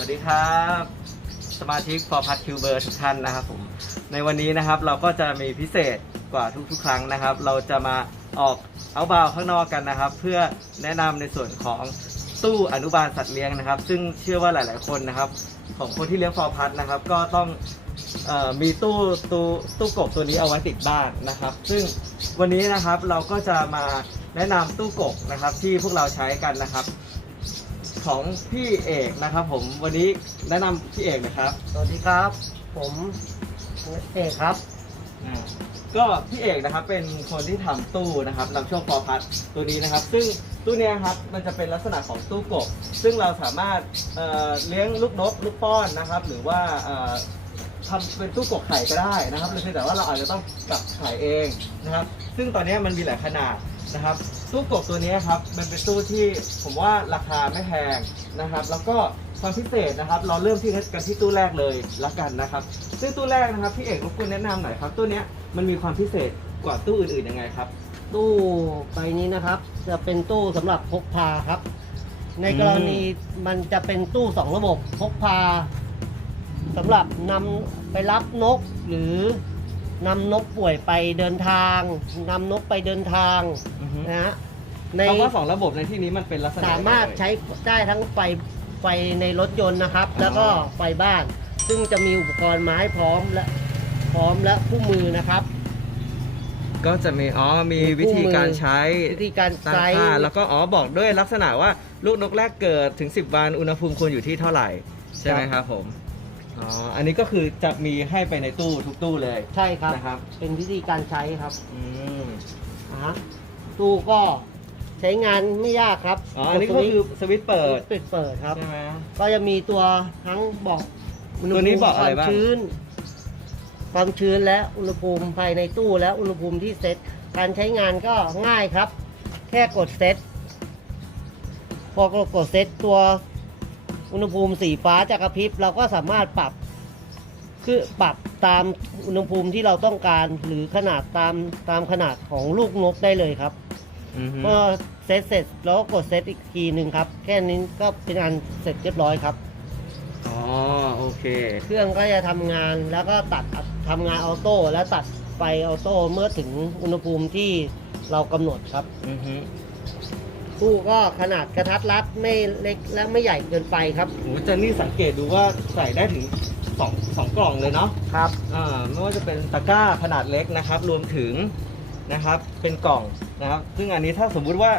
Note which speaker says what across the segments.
Speaker 1: วัสดีครับ สมาชิก for p a t q b e r ทุกท่านนะครับผมในวันนี้นะครับเราก็จะมีพิเศษกว่าทุกๆ ครั้งนะครับ เราจะมาออกเอาบาวข้างนอกกันนะครับ เพื่อแนะนำในส่วนของตู้อนุบาลสัตว์เลี้ยงนะครับ ซึ่งเชื่อว่าหลาย ๆ คนนะครับ ของคนที่เลี้ยง for p a t นะครับ ก็ต้องออมีตู้ตู้ตู้กบตัวนี้เอาไว้ติดบ้านนะครับ ซึ่งวันนี้นะครับเราก็จะมาแนะนำตู้กบนะครับที่พวกเราใช้กันนะครับ ของพี่เอกนะครับ ผมวันนี้แนะนำพี่เอกนะครับ
Speaker 2: สวัสดีครับ ผมเอกครับ
Speaker 1: อ่าก็พี่เอกนะครับเป็นคนที่ทำตู้นะครับนำโชคพอพัดตัวนี้นะครับ ซึ่งตู้เนี้ยครับมันจะเป็นลักษณะของตู้กบ ซึ่งเราสามารถเอ่อเลี้ยงลูกนกลูกป้อนนะครับ หรือว่าเอ่อ ทำเป็นตู้กบไข่ก็ได้นะครับหรือแต่ว่าเราอาจจะต้องกลับไข่เองนะครับ ซึ่งตอนเนี้ยมันมีหลายขนาด นะครับ ตู้กบตัวเนี้ยครับมันเป็นตู้ที่ผมว่าราคาไม่แพงนะครับ แล้วก็ความพิเศษนะครับ เราเริ่มที่กันที่ตู้แรกเลยละกันนะครับ ซึ่งตู้แรกนะครับพี่เอกรบกวนแนะนำหน่อยครับตู้เนี้ยมันมีความพิเศษกว่าตู้อื่นๆยังไงครับ
Speaker 2: ตู้ใบนี้นะครับ จะเป็นตู้สำหรับพกพาครับ ในกรณีมันจะเป็นตู้สองระบบพกพาสำหรับนำไปรับนกหรือ นำนกป่วยไปเดินทางนำนกไปเดิในทางนะฮะใน
Speaker 1: คำว่าสองระบบในที่นี้มันเป็นลักษณะ
Speaker 2: สามารถใช้ได้ทั้งไฟไฟในรถยนต์นะครับ แล้วก็ไฟบ้าน ซึ่งจะมีอุปกรณ์มาให้พร้อมและพร้อมและคู่มือนะครับ
Speaker 1: ก็จะมีอ๋อมีวิธีการใช้
Speaker 2: วิธีการ
Speaker 1: ตั้ง
Speaker 2: ไซ
Speaker 1: ค่า
Speaker 2: ส์
Speaker 1: แล้วก็อ๋อบอกด้วยลักษณะว่าลูกนกแรกเกิดถึง 10 วันอุณหภูมิควรอยู่ที่เท่าไหร่ ใช่ไหมครับผม อ๋ออันนี้ก็คือจะมีให้ไปในตู้ทุกตู้เลย
Speaker 2: ใช่ครับ
Speaker 1: นะครับ
Speaker 2: เป็นวิธีการใช้ครับ
Speaker 1: อืม
Speaker 2: อ่าฮะตู้ก็ใช้งานไม่ยากครับ
Speaker 1: อ๋ออันนี้ก็คือสวิตช์เปิด
Speaker 2: ปิดเปิดครับ
Speaker 1: ใช่ไหม
Speaker 2: ก็จะมีตัวทั้งบอกอุณห
Speaker 1: ตัว
Speaker 2: ภู
Speaker 1: นี้
Speaker 2: มิ
Speaker 1: บอก
Speaker 2: ค
Speaker 1: อะไร
Speaker 2: วาม
Speaker 1: บ้าง
Speaker 2: ชื้น ความชื้นและอุณหภูมิภายในตู้และอุณหภูมิที่เซตการใช้งานก็ง่ายครับ แค่กดเซตพอกดเซตตัว อุณหภูมิสีฟ้าจะกระพริบเราก็สามารถปรับคือปรับตามอุณหภูมิที่เราต้องการหรือขนาดตามตามขนาดของลูกนกได้เลยครับ
Speaker 1: อือฮึ
Speaker 2: เมื่อเซตเสร็จแล้วก็กดเซตอีกทีหนึ่งครับ แค่นี้ก็เป็นอันเสร็จเรียบร้อยครับ
Speaker 1: อ๋อโอเค
Speaker 2: เครื่องก็จะทำงานแล้วก็ตัดทำงานออโต้และตัดไฟออโต้เมื่อถึงอุณหภูมิที่เรากำหนดครับ
Speaker 1: อือฮึ
Speaker 2: ตู้ก็ขนาดกระทัดรัดไม่เล็กและไม่ใหญ่เกินไปครับ
Speaker 1: โหจะนี่สังเกตดูว่าใส่ได้ถึงสองสองกล่องเลยเนาะ
Speaker 2: ครับ
Speaker 1: อ่าไม่ว่าจะเป็นตะกร้าขนาดเล็กนะครับ รวมถึงนะครับเป็นกล่องนะครับ ซึ่งอันนี้ถ้าสมมุติว่า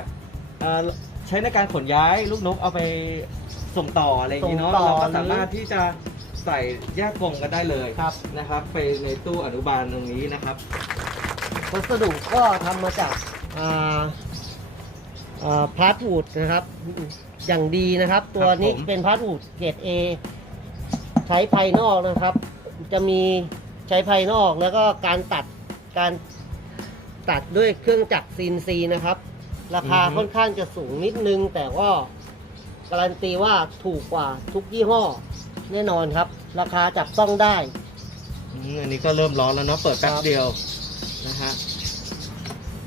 Speaker 1: เอ่อใช้ในการขนย้ายลูกนกเอาไปส่งต่ออะไรอย่างนี้เนาะ
Speaker 2: ส่งต่อ
Speaker 1: เราก็สามารถที่จะใส่แยกกล่องกันได้เลย
Speaker 2: ครับ
Speaker 1: นะครับ ไปในตู้อนุบาลตรงนี้นะครับ
Speaker 2: วัสดุก็ทำมาจากอ่า อ่าพลาสวูดนะครับ อย่างดีนะครับ ตัวนี้
Speaker 1: ผม
Speaker 2: เป็นพลาสวูดเกรด A ใช้ภายนอกนะครับ จะมีใช้ภายนอกแล้วก็การตัดการตัดด้วยเครื่องจักร CNC นะครับ ราคาค่อนข้างจะสูงนิดนึง แต่ก็การันตีว่าถูกกว่าทุกยี่ห้อแน่นอนครับ ราคาจับต้องได้
Speaker 1: อืมอันนี้ก็เริ่มร้อนแล้วเนาะเปิดแป๊บ
Speaker 2: ครับ
Speaker 1: เดียวนะฮะ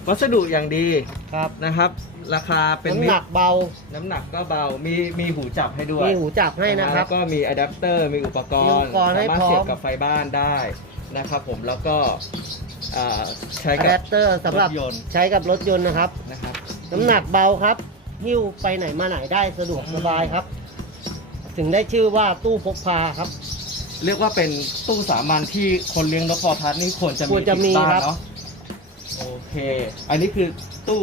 Speaker 1: วัสดุอย่างดี
Speaker 2: ครับ
Speaker 1: นะครับ ราคาเป็น
Speaker 2: น้ำหนักเบา
Speaker 1: น้ำหนักก็เบา มีมีหูจับให้ด้วย
Speaker 2: มีหูจับให้นะครับ
Speaker 1: แล้วก็มีอะแดปเตอร์ มีอุปก
Speaker 2: มีอุ
Speaker 1: ร
Speaker 2: ป
Speaker 1: ณ์
Speaker 2: กรณ์ให้
Speaker 1: สามารถ
Speaker 2: พร้อม
Speaker 1: เสียบกับไฟบ้านได้นะครับผม แล้วก็อ่าใช้
Speaker 2: อะ
Speaker 1: กั
Speaker 2: แด
Speaker 1: บ
Speaker 2: ปเตอร์สำหรับ
Speaker 1: รถยนต์
Speaker 2: ใช้กับรถยนต์นะครับ
Speaker 1: นะครับ
Speaker 2: น้ำหนักเบาครับ หิ้วไปไหนมาไหนได้สะดวก
Speaker 1: อืม
Speaker 2: สบายครับ ถึงได้ชื่อว่าตู้พกพาครับ
Speaker 1: เรียกว่าเป็นตู้สามัญที่คนเลี้ยงนกคอพัดนี่ควรจะมี
Speaker 2: ควรจะมี
Speaker 1: ติดบ้าน
Speaker 2: ครับ
Speaker 1: เนาะโอเค อันนี้คือตู้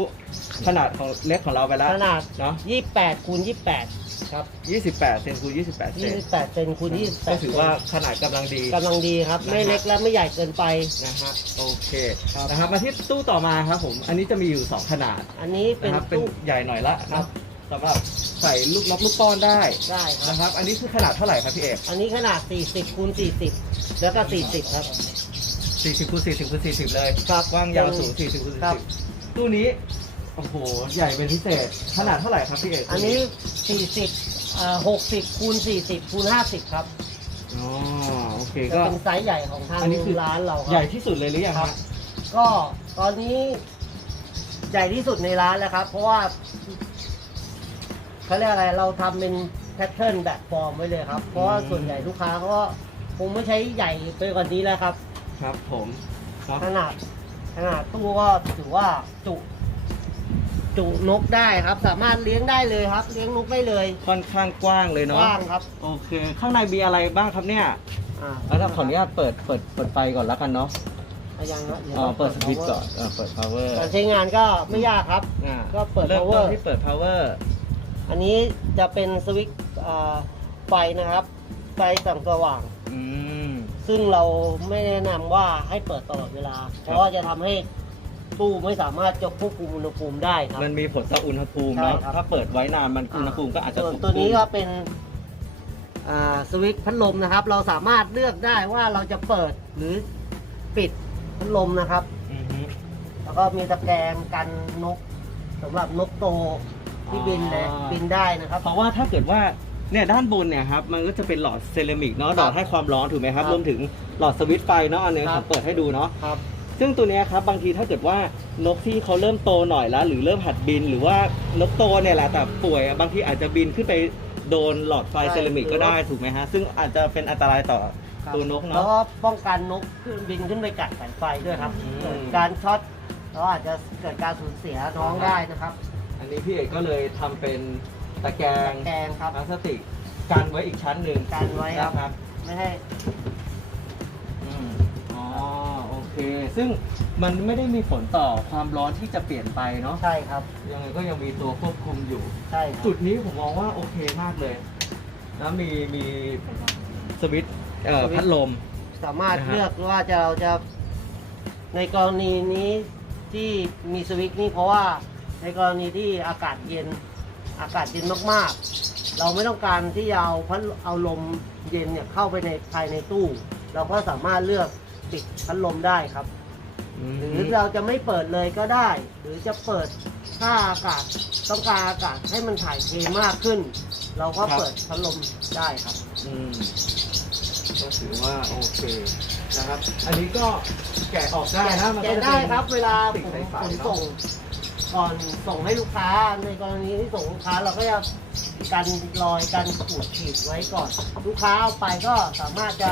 Speaker 1: ขนาดของเล็กของเราไปแล้ว
Speaker 2: ขนาด
Speaker 1: เนาะ
Speaker 2: 28คูณ28 ครับ
Speaker 1: 28เซนคูณ28เซน
Speaker 2: 28เซนคูณ28
Speaker 1: ก็ถือว่าขนาดกำลังดี
Speaker 2: กำลังดีครับ
Speaker 1: นะฮะ
Speaker 2: ไม่เล็กและไม่ใหญ่เกินไป
Speaker 1: นะฮะโอเค
Speaker 2: ครับ
Speaker 1: นะครับมาที่ตู้ต่อมาครับผมอันนี้จะมีอยู่ 2 ขนาด
Speaker 2: อันนี้เป็น
Speaker 1: นะครับเป็น
Speaker 2: ตู้
Speaker 1: ใหญ่หน่อยละ
Speaker 2: ครั
Speaker 1: นะ
Speaker 2: บ
Speaker 1: สำหรับใส่ลูกนกลูกป้อนได้
Speaker 2: ได้ครับ
Speaker 1: นะครับ อันนี้คือขนาดเท่าไหร่ครับพี่เอก
Speaker 2: อันนี้ขนาด 40คูณ40 แล้วก็ 40 ครับ
Speaker 1: 40คูณ40คูณ40 เลย
Speaker 2: ครับ
Speaker 1: กว้างยาวสูง40คูณ
Speaker 2: ครับ
Speaker 1: 40ตู้นี้ โอ้โห ใหญ่เป็นพิเศษ ขนาดเท่าไหร่ครับพี่เอก
Speaker 2: อันนี้ 40อ่า60คูณ40คูณ50 ครับ
Speaker 1: อ๋อโอเค
Speaker 2: จะ
Speaker 1: ก็
Speaker 2: เป็นไซส์ใหญ่ของทาง
Speaker 1: อันนี้คือ
Speaker 2: ร้านเราค
Speaker 1: ให
Speaker 2: รั
Speaker 1: ญ่
Speaker 2: บ
Speaker 1: ที่สุดเลยหรือยัง
Speaker 2: ครั
Speaker 1: ฮะ
Speaker 2: บก็ตอนนี้ใหญ่ที่สุดในร้านแล้วครับ เพราะว่าเขาเรียกอะไรเราทำเป็นแพทเทิร์นแบบฟอร์มไว้เลยครับ เพราะว่า
Speaker 1: อืม
Speaker 2: ส่วนใหญ่ลูกค้าเขาก็คงไม่ใช้ใหญ่ไปกว่านี้แล้วครับ
Speaker 1: ครับผมเนาะ
Speaker 2: ขนาดขนาดตู้ก็ถือว่าจุ จุนกได้ครับ สามารถเลี้ยงได้เลยครับ เลี้ยงนกได้เลย
Speaker 1: ค่อนข้างกว้างเลย
Speaker 2: ก
Speaker 1: เนาะ
Speaker 2: ว้างครับ
Speaker 1: โอเค ข้างในมีอะไรบ้างครับเนี่ย
Speaker 2: อ่า
Speaker 1: แล้วถ้าขออนุญาตเปิดเปิดเปิดไฟก่อนแล้วกันเนาะ
Speaker 2: เอายังนะดี๋ยว
Speaker 1: อ๋อ
Speaker 2: รา
Speaker 1: เปิดสวิตช์ก่อนอ่าเปิด power
Speaker 2: การใช้งานก็ไม่ยากครับ
Speaker 1: อ่า
Speaker 2: ก็เปิด
Speaker 1: เริ่ม
Speaker 2: power
Speaker 1: ต้นที่เปิด power
Speaker 2: อันนี้จะเป็นสวิตช์อ่าไฟนะครับ ไฟส่องสว่าง
Speaker 1: อืม
Speaker 2: ซึ่งเราไม่แนะนำว่าให้เปิดตลอดเวลา เพราะว่าจะทำให้ ตู้ไม่สามารถจะควบคุมอุณหภูมิได้ครับ
Speaker 1: มันมีผลต่ออุณหภูมิเนาะ
Speaker 2: ใช่ครับ
Speaker 1: ถ้าเปิดไว้นานมันอุณหภูมิก็อาจจะ
Speaker 2: ส่วน
Speaker 1: สูง
Speaker 2: ตัวนี้
Speaker 1: ขึ้
Speaker 2: ก็เป็นอ่าสวิตช์พัดลมนะครับ เราสามารถเลือกได้ว่าเราจะเปิดหรือปิดพัดลมนะครับ
Speaker 1: อือฮึ
Speaker 2: แล้วก็มีตะแกรงกันนกสำหรับนกโตที่บินและบินได้นะครับ
Speaker 1: เพราะว่าถ้าเกิดว่าเนี่ยด้านบนเนี่ยครับมันก็จะเป็นหลอดเซรามิกเนาะ
Speaker 2: ครับ
Speaker 1: หลอดให้ความร้อนถูกไหมครับ
Speaker 2: ครับ
Speaker 1: รวมถึงหลอดสวิตช์ไฟเนาะอันนี้
Speaker 2: ค
Speaker 1: ผ
Speaker 2: รับ
Speaker 1: มเปิดให้ดูเนาะ
Speaker 2: ครับ
Speaker 1: ซึ่งตัวเนี้ยครับบางทีถ้าเกิดว่านกที่เขาเริ่มโตหน่อยแล้ว หรือเริ่มหัดบิน หรือว่านกโตเนี่ยแหละแต่ป่วยอะบางทีอาจจะบินขึ้นไปโดนหลอดไฟ
Speaker 2: ใช่
Speaker 1: เซรามิกก็ได้ถูกไหมฮะ ซึ่งอาจจะเป็นอันตรายต่อ
Speaker 2: ครับ
Speaker 1: ตัวนก
Speaker 2: แล้ว
Speaker 1: เนาะ
Speaker 2: ก็ป้องกันนกขึ้นบินขึ้นไปกัดสายไฟด้วยครับ
Speaker 1: อืม
Speaker 2: เกิดการช็อตแล้วอาจจะเกิดการสูญเสียน้องได้นะครับ
Speaker 1: อันนี้พี่เอกก็เลยทำเป็นตะแกรง
Speaker 2: แกงครับ
Speaker 1: พลาสติกกันไว้อีกชั้นหนึ่ง
Speaker 2: กันไว้ครับ
Speaker 1: นะครับ
Speaker 2: ไม่ให้
Speaker 1: อืมอ๋อโอ เค ซึ่งมันไม่ได้มีผลต่อความร้อนที่จะเปลี่ยนไปเนาะ
Speaker 2: ใช่ครับ
Speaker 1: ยังไงก็ยังมีตัวควบคุมอยู่
Speaker 2: ใช่ครับ
Speaker 1: จุดนี้ผมมองว่าโอเคมากเลยแล้วมีมีสวิตช์เอ่อพัดลม
Speaker 2: สามารถ
Speaker 1: นะฮะ
Speaker 2: เลือกว่าจะเราจะในกรณีนี้ที่มีสวิตช์นี่เพราะว่าในกรณีที่อากาศเย็นอากาศเย็นมากๆ เราไม่ต้องการที่จะเอาพัดเอาลมเย็นเนี่ยเข้าไปในภายในตู้ เราก็สามารถเลือก ปิดพัดลมได้ครับ หรือเราจะไม่เปิดเลยก็ได้ หรือจะเปิดถ้าอากาศต้องการอากาศให้มันถ่ายเทมากขึ้น เราก็เปิดพัดลมได้ครับ
Speaker 1: อืมก็ถือว่าโอเคนะครับ อันนี้ก็แกะออกได้นะมัน
Speaker 2: แกะ
Speaker 1: ก็จะ
Speaker 2: ได้
Speaker 1: เป็น
Speaker 2: ครับเวลา
Speaker 1: ติด
Speaker 2: ผม
Speaker 1: สายไฟ
Speaker 2: ผม
Speaker 1: เนอะ
Speaker 2: ส่งก่อนส่งให้ลูกค้าในกรณีที่ส่งลูกค้าเราก็จะกันรอยกันขูดขีดไว้ก่อน ลูกค้าเอาไปก็สามารถจะ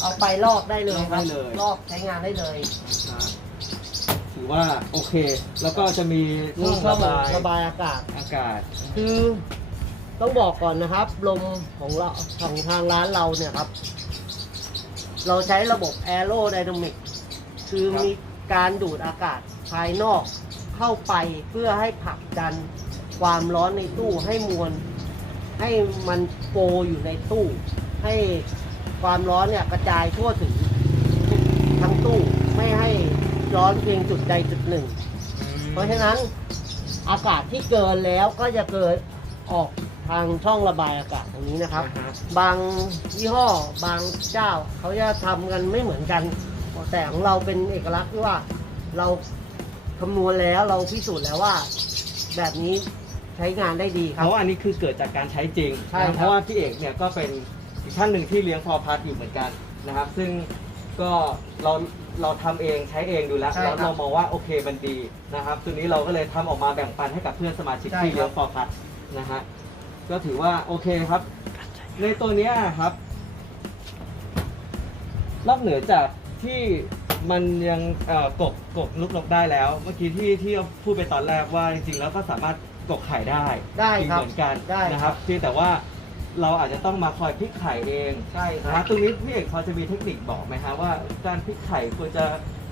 Speaker 2: เอาไปลอกได้เลยครับลอกใช้งานได้เลย
Speaker 1: นะครับถือว่าโอเค แล้วก็จะมี
Speaker 2: มี
Speaker 1: ช่
Speaker 2: ช่
Speaker 1: อ
Speaker 2: องง
Speaker 1: ระบาย
Speaker 2: ระบายอากาศ
Speaker 1: อากาศ
Speaker 2: คือต้องบอกก่อนนะครับ ลมของเราของทางร้านเราเนี่ยครับ เราใช้ระบบ Aero Dynamic คือ
Speaker 1: ครับ
Speaker 2: มีการดูดอากาศภายนอกเข้าไปเพื่อให้ผลักดันความร้อนในตู้ให้มวล ให้มันโปรอยู่ในตู้ ให้ ความร้อนเนี่ยกระจายทั่วถึงทั้งตู้ไม่ให้ร้อนเพียงจุดใดจุดหนึ่ง เพราะฉะนั้นอากาศที่เกินแล้วก็จะเกิดออกทางช่องระบายอากาศตรงนี้นะครับ
Speaker 1: อ่าฮะ
Speaker 2: บางยี่ห้อบางเจ้าเขาจะทำกันไม่เหมือนกัน แต่ของเราเป็นเอกลักษณ์ที่ว่าเราคำนวณแล้วเราพิสูจน์แล้วว่า แบบนี้ใช้งานได้ดีค
Speaker 1: เพ
Speaker 2: รับ
Speaker 1: ราะว่าอันนี้คือเกิดจากการใช้จริง
Speaker 2: ใช่ครับ
Speaker 1: นะเพราะว่าพี่เอกเนี่ยก็เป็น อีกท่านหนึ่งที่เลี้ยงพอพัดอยู่เหมือนกันนะครับ ซึ่งก็เราเราทำเองใช้เองดูแล้ว
Speaker 2: ใช่
Speaker 1: แล้ว
Speaker 2: ครับ
Speaker 1: เรามองว่าโอเคมันดีนะครับตัวนี้เราก็เลยทำออกมาแบ่งปันให้กับเพื่อนสมาชิก
Speaker 2: ใช่
Speaker 1: ที่เลี้ย
Speaker 2: ค
Speaker 1: ง
Speaker 2: รับ
Speaker 1: พอพัดนะฮะก็ถือว่าโอเคครับ ในตัวเนี้ยครับ นอกเหนือจากที่มันยังเอ่อกบกบลูกนกได้แล้ว เมื่อกี้ที่ที่พูดไปตอนแรกว่าจริงๆแล้วก็สามารถกกไข่ได้
Speaker 2: ได้
Speaker 1: อีก
Speaker 2: ครับ
Speaker 1: เหมือนกัน
Speaker 2: ได้
Speaker 1: นะครับเพียงแต่ว่า เราอาจจะต้องมาคอยพลิกไข่เอง
Speaker 2: ใช่ค
Speaker 1: นะ
Speaker 2: รั
Speaker 1: ฮะ
Speaker 2: บ
Speaker 1: ตรงนี้พี่เอกพอจะมีเทคนิคบอกไหมฮะว่าการพลิกไข่ควรจะ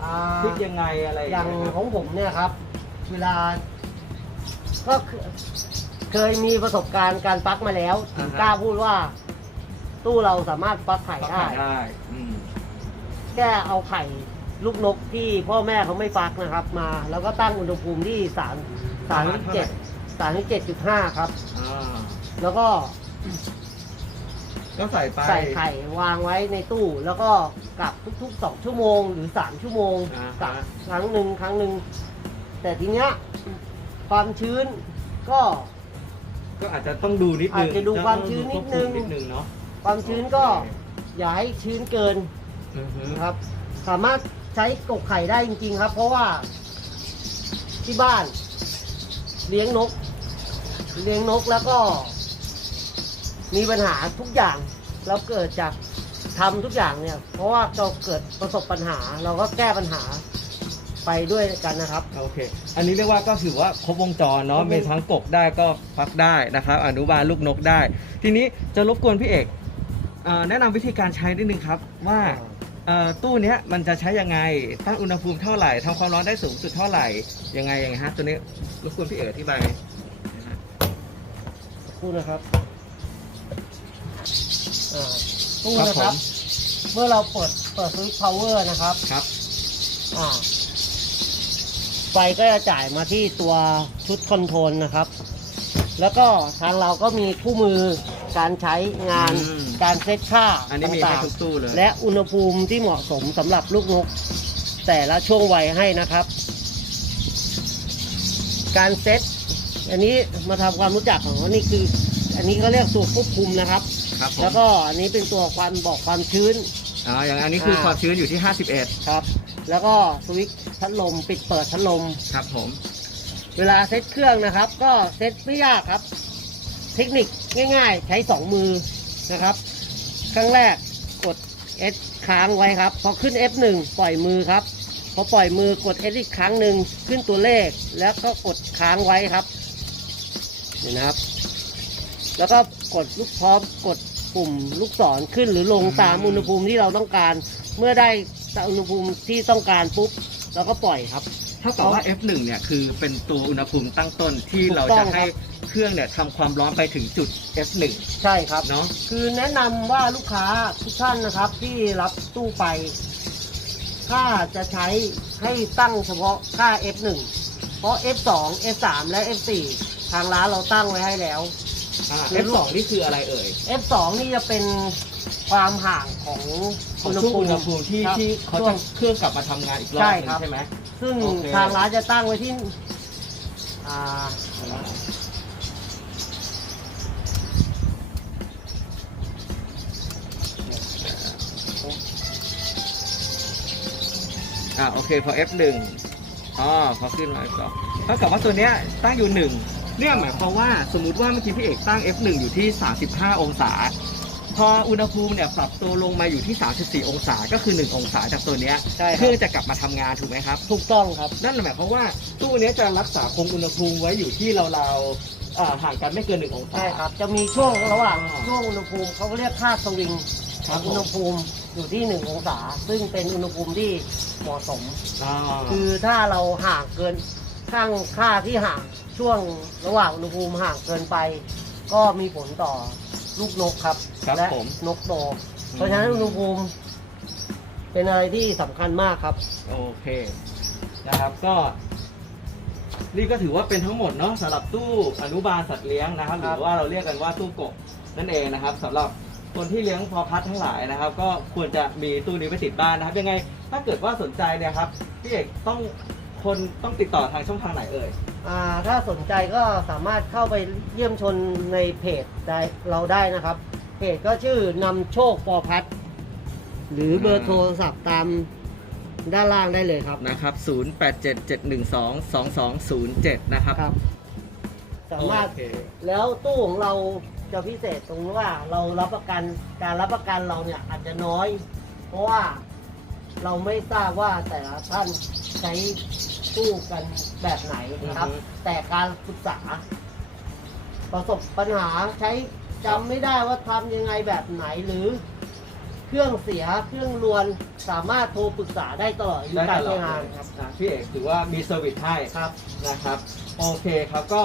Speaker 2: อ่า
Speaker 1: พลิกยังไงอะไรอย่าง
Speaker 2: อย่าง
Speaker 1: เงี้ยค
Speaker 2: ข
Speaker 1: รับ
Speaker 2: องผมเนี่ยครับ เวลา ก็เคเคยมีประสบการณ์การฟักมาแล้วถึงกล้าพูดว่า ตู้เราสามารถฟักไข่
Speaker 1: พลิก
Speaker 2: ได้
Speaker 1: ไข่ได้อืม
Speaker 2: แค่เอาไข่ลูกนกที่พ่อแม่เขาไม่ฟักนะครับมา แล้วก็ตั้งอุณหภูมิที่สามสามเจ็ดสามเจ็ดจุดห้าครับ
Speaker 1: อ่า
Speaker 2: แล้วก็
Speaker 1: ก็ใส่ไป
Speaker 2: ใส่ไข่วางไว้ในตู้ แล้วก็กลับทุกๆสองชั่วโมงหรือสามชั่วโมง
Speaker 1: อ่าฮะ
Speaker 2: กลับครั้งหนึ่งครั้งหนึ่งแต่ทีเนี้ยความชื้นก็
Speaker 1: ก็อาจจะต้องดูนิดนึง
Speaker 2: อาจจะดูความชื้นนิดนึง
Speaker 1: ควบคุมนิดนึงเนาะ
Speaker 2: ความชื้นก็อย่าให้ชื้นเกิน
Speaker 1: อือฮึ
Speaker 2: นะครับ สามารถใช้กกไข่ได้จริง ๆ ครับ เพราะว่าที่บ้าน เลี้ยงนก เลี้ยงนกแล้วก็ มีปัญหาทุกอย่างเราเกิดจากทำทุกอย่างเนี่ย เพราะว่าเราเกิดประสบปัญหา เราก็แก้ปัญหาไปด้วยกันนะครับ
Speaker 1: โอเค อันนี้เรียกว่าก็ถือว่าครบวงจรเนาะ
Speaker 2: ครบวง
Speaker 1: มีทั้งกบได้ก็ฟักได้นะครับ อนุบาลลูกนกได้ ทีนี้จะรบกวนพี่เอกเอ่อแนะนำวิธีการใช้นิดนึงครับว่าเอ่อตู้เนี้ยมันจะใช้ยังไง ตั้งอุณหภูมิเท่าไหร่ทำความร้อนได้สูงสุดเท่าไหร่ ยังไงยังไงฮะ ตัวนี้รบกวนพี่เอกอธิบายนะฮะ
Speaker 2: พูดนะครับ อ่าตู้
Speaker 1: ครับ
Speaker 2: นะ
Speaker 1: ผ
Speaker 2: ครับ
Speaker 1: ม
Speaker 2: เมื่อเราเปิดเปิดสวิตช์พาวเวอร์นะครับ
Speaker 1: ครับ
Speaker 2: อ่าไฟก็จะจ่ายมาที่ตัวชุดคอนโทรลนะครับ แล้วก็ทางเราก็มีคู่มือการใช้งาน
Speaker 1: อืม
Speaker 2: การเซตค่า
Speaker 1: อันนี้มีให้
Speaker 2: ต่าง
Speaker 1: ทุกตู้เลย
Speaker 2: ๆ และอุณหภูมิที่เหมาะสมสำหรับลูกนก แต่ละช่วงวัยให้นะครับ การเซตอันนี้มาทำความรู้จักของเขานี่คือ อันนี้เขาเรียกสูตรควบคุมนะครับ
Speaker 1: ครับผม
Speaker 2: แล้วก็อันนี้เป็นตัวควันบอกความชื้น
Speaker 1: อ๋ออย่างอันนี้คือ
Speaker 2: อ่า
Speaker 1: ความชื้นอยู่ที่ 51
Speaker 2: ครับ แล้วก็สวิตช์พัดลมปิดเปิดพัดลม
Speaker 1: ครับผม
Speaker 2: เวลาเซตเครื่องนะครับ ก็เซตไม่ยากครับ เทคนิคง่าย ๆ ใช้2มือนะครับ ครั้งแรกกด S ค้างไว้ครับ พอขึ้น F1 ปล่อยมือครับ พอปล่อยมือกด S อีกครั้งหนึ่งขึ้นตัวเลขแล้วก็กดค้างไว้ครับเห็นนะครับ แล้วก็กดลูกพร้อมกดปุ่มลูกศรขึ้นหรือลงตามอุณหภูมิที่เราต้องการ เมื่อได้อุณหภูมิที่ต้องการปุ๊บเราก็ปล่อยครับ
Speaker 1: เท่ากับว่า F1 เนี่ยคือเป็นตัวอุณหภูมิตั้งต้นที่
Speaker 2: ถูก
Speaker 1: เรา
Speaker 2: ต้
Speaker 1: จะ
Speaker 2: องครับ
Speaker 1: ให้เครื่องเนี่ยทำความร้อนไปถึงจุด F1
Speaker 2: ใช่ครับ
Speaker 1: เนาะ
Speaker 2: คือแนะนำว่าลูกค้าทุกท่านนะครับ ที่รับตู้ไป ถ้าจะใช้ให้ตั้งเฉพาะค่า F1 เพราะ F2 F3 และ F4 ทางร้านเราตั้งไว้ให้แล้ว
Speaker 1: อ่า
Speaker 2: คือ
Speaker 1: F2 นี่คืออะไรเอ่ย
Speaker 2: F2 นี่จะเป็นความห่างของ
Speaker 1: ของช่วงอุณหภูมิที่
Speaker 2: ครับ
Speaker 1: ที่เขา
Speaker 2: ช่ว
Speaker 1: จะ
Speaker 2: ง
Speaker 1: เครื่องกลับมาทำงานอีกรอบ
Speaker 2: ใช่
Speaker 1: หนึง
Speaker 2: ครับ
Speaker 1: ใช่ไหม
Speaker 2: ซึ่ง
Speaker 1: โอเค
Speaker 2: ทางร้านจะตั้งไว้ที่อ่า
Speaker 1: อ่าโอเคพอ F1 อ๋อพอขึ้นมา F2 เท่ากับว่าตัวเนี้ยตั้งอยู่หนึ่ง เนี่ยหมายความว่าสมมุติว่าเมื่อกี้พี่เอกตั้ง F1 อยู่ที่ 35 องศา พออุณหภูมิเนี่ยปรับตัวลงมาอยู่ที่ 34 องศาก็คือ 1 องศาจากตัวเนี้ย
Speaker 2: ใช่ค
Speaker 1: เพื่
Speaker 2: รับ
Speaker 1: อจะกลับมาทำงานถูกไหมครับ
Speaker 2: ถูกต้องครับ
Speaker 1: นั่นหมายความว่าตู้เนี้ยจะรักษาคงอุณหภูมิไว้อยู่ที่ราวๆอ่าห่างกันไม่เกินหนึ่งองศา
Speaker 2: ใช่ครับ จะมีช่วงระหว่าง
Speaker 1: อ๋อ
Speaker 2: ช่วงอุณหภูมิเขาเรียกค่าสวิง
Speaker 1: ครับผม
Speaker 2: อุณหภูมิอยู่ที่หนึ่งองศา ซึ่งเป็นอุณหภูมิที่เหมาะสม
Speaker 1: อ่า
Speaker 2: คือถ้าเราห่างเกินข้างค่าที่ห่าง ช่วงระหว่างอุณหภูมิห่างเกินไป ก็มีผลต่อลูกนกครับ
Speaker 1: ครับ
Speaker 2: และ
Speaker 1: ผม
Speaker 2: นกโต เพราะฉะนั้นอุณหภูมิ เป็นอะไรที่สำคัญมากครับ
Speaker 1: โอเคนะครับก็ นี่ก็ถือว่าเป็นทั้งหมดเนาะสำหรับตู้อนุบาลสัตว์เลี้ยงนะครับห
Speaker 2: ครั
Speaker 1: รื
Speaker 2: บ
Speaker 1: อว่าเราเรียกกันว่าตู้กบนั่นเองนะครับสำหรับคนที่เลี้ยงพอพัดทั้งหลายนะครับ ก็ควรจะมีตู้นี้ไปติดบ้านนะครับ ยังไง ถ้าเกิดว่าสนใจเนี่ยครับพี่เอกต้องคนต้องติดต่อทางช่องทางไหนเอ่ย
Speaker 2: อ่า ถ้าสนใจก็สามารถเข้าไปเยี่ยมชนในเพจได้เราได้นะครับ เพจก็ชื่อนำโชคปอพัดหรือเบอร์โทรศัพท์ตามด้านล่างได้เลยครับ
Speaker 1: นะครับ 0877122207 นะครับ
Speaker 2: ครับ สามารถ
Speaker 1: โอเค
Speaker 2: แล้วตู้ของเราจะพิเศษตรงที่ว่าเรารับประกันการรับประกันเราเนี่ยอาจจะน้อย เพราะว่า เราไม่ทราบว่าแต่ละท่านใช้ตู้กันแบบไหนนะครับ
Speaker 1: อือฮึ
Speaker 2: แต่การศึกษา ประสบปัญหาใช้จำไม่ได้ว่าทำยังไงแบบไหนหรือ เครื่องเสียเครื่องรวนสามารถโทรปรึกษาได้ตลอดอายุ
Speaker 1: ได้
Speaker 2: กา
Speaker 1: ต
Speaker 2: ร
Speaker 1: ลอ
Speaker 2: ใช้
Speaker 1: ด
Speaker 2: งาน
Speaker 1: เลย
Speaker 2: ครับ
Speaker 1: นะพี่เอกถือว่ามีเซอร์วิสให้
Speaker 2: ครับ
Speaker 1: นะครับ โอเคครับก็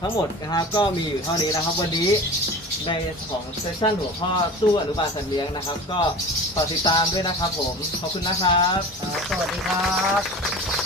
Speaker 1: ทั้งหมดนะครับก็มีอยู่เท่านี้นะครับ วันนี้ ในของเซสชั่นหัวข้อตู้อนุบาลสัตว์เลี้ยงนะครับ ก็ฝากติดตามด้วยนะครับผม ขอบคุณนะ
Speaker 2: ครับ สวัสดีครับ